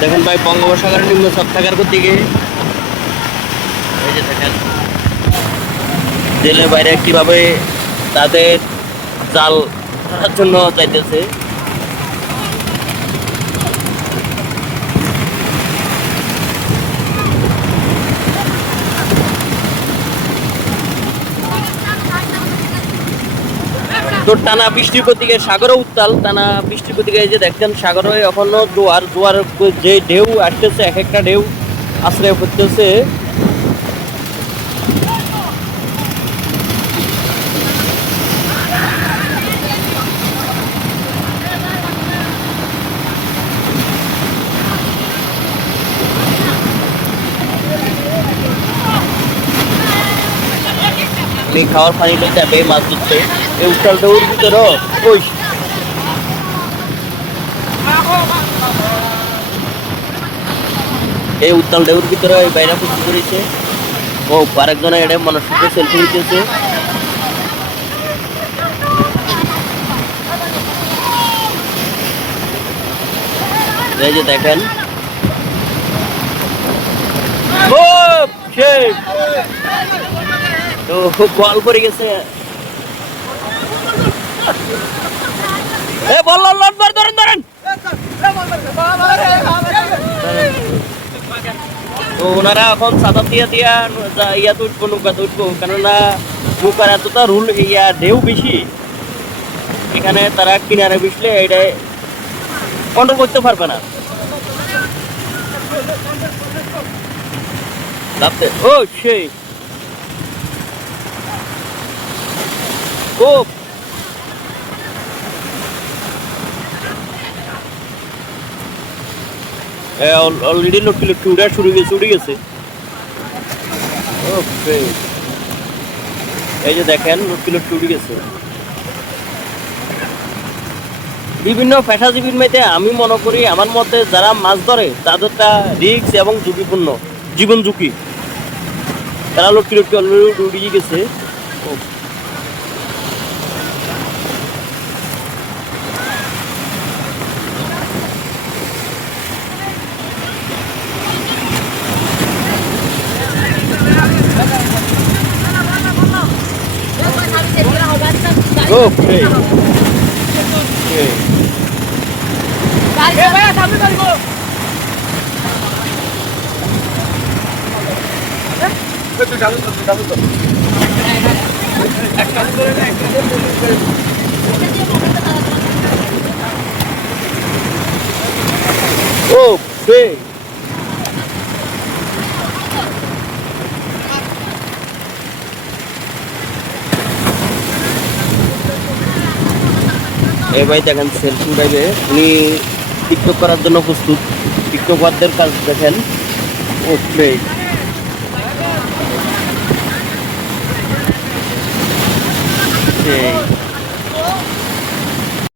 দেখেন ভাই বঙ্গোপসাগরের নিম্নচাপ থাকার দিকে এই যে দেখেন জেলের বাইরে কিভাবে তাদের জাল ধরার জন্য যাইতেছে। তো টানা বৃষ্টির প্রতীকে সাগরও উত্তাল, টানা বৃষ্টির প্রতীকে এই যে দেখছেন সাগরে এখনো জোয়ার জোয়ার যে ঢেউ আসতেছে, এক একটা ঢেউ আশ্রয় করতেছে। খাওয়ার পানি যাবে মাছ ধরতে এই উত্তাল ঢেউর ভিতরে ওই এই উত্তাল ঢেউর ভিতরে ওই বাইরে ফুটি করেছে। ও আরেকজনে এটা মানুষের সেলফি নিতেছে। এই যে দেখেন ও সেই তো খুব গোয়াল পড়ে গেছে। এ বল ধরেন ধরেন। তো ওনারা এখন ছাতা দিয়া দিয়া ইয়াতে উঠবো, নৌকাতে উঠবো, কেননা নৌকার এতটা রুল ইয়া ঢেউ বেশি, এখানে তারা কিনারে বসলে এটা কন্ট্রোল করতে পারবে না। ও সেই ও অলরেডি লটকি লটকি উড়ে গেছে। এই যে দেখেন লটকি লটকি উড়ে গেছে। বিভিন্ন পেশাজীবীর মেয়েতে আমি মনে করি আমার মতে যারা মাছ ধরে তাদেরটা রিস্ক এবং ঝুঁকিপূর্ণ, জীবন ঝুঁকি, তারা লটকি লটকি অলরেডি উড়ে গেছে। Okay. Okay. Okay. এই ভাই দেখেন সেলফি উঠাইবে, উনি টিকটক করার জন্য প্রস্তুত। টিকটকারদের কাজ দেখেন। ওকে